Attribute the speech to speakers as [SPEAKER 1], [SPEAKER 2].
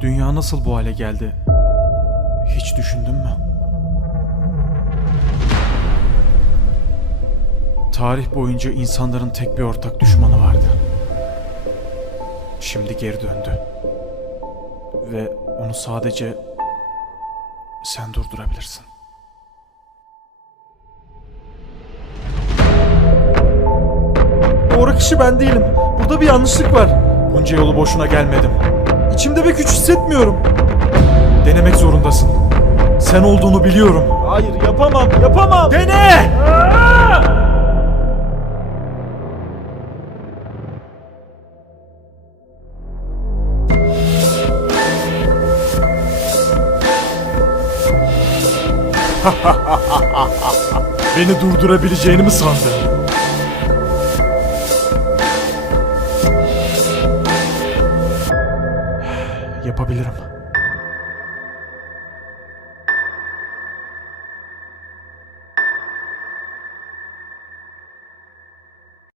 [SPEAKER 1] Dünya nasıl bu hale geldi? Hiç düşündün mü? Tarih boyunca insanların tek bir ortak düşmanı vardı. Şimdi geri döndü. Ve onu sadece sen durdurabilirsin. Doğru kişi ben değilim. Burada bir yanlışlık var. Bunca yolu boşuna gelmedim. İçimde bir güç hissetmiyorum. Denemek zorundasın. Sen olduğunu biliyorum. Hayır yapamam, yapamam. Dene! Beni durdurabileceğini mi sandın? Yapabilirim.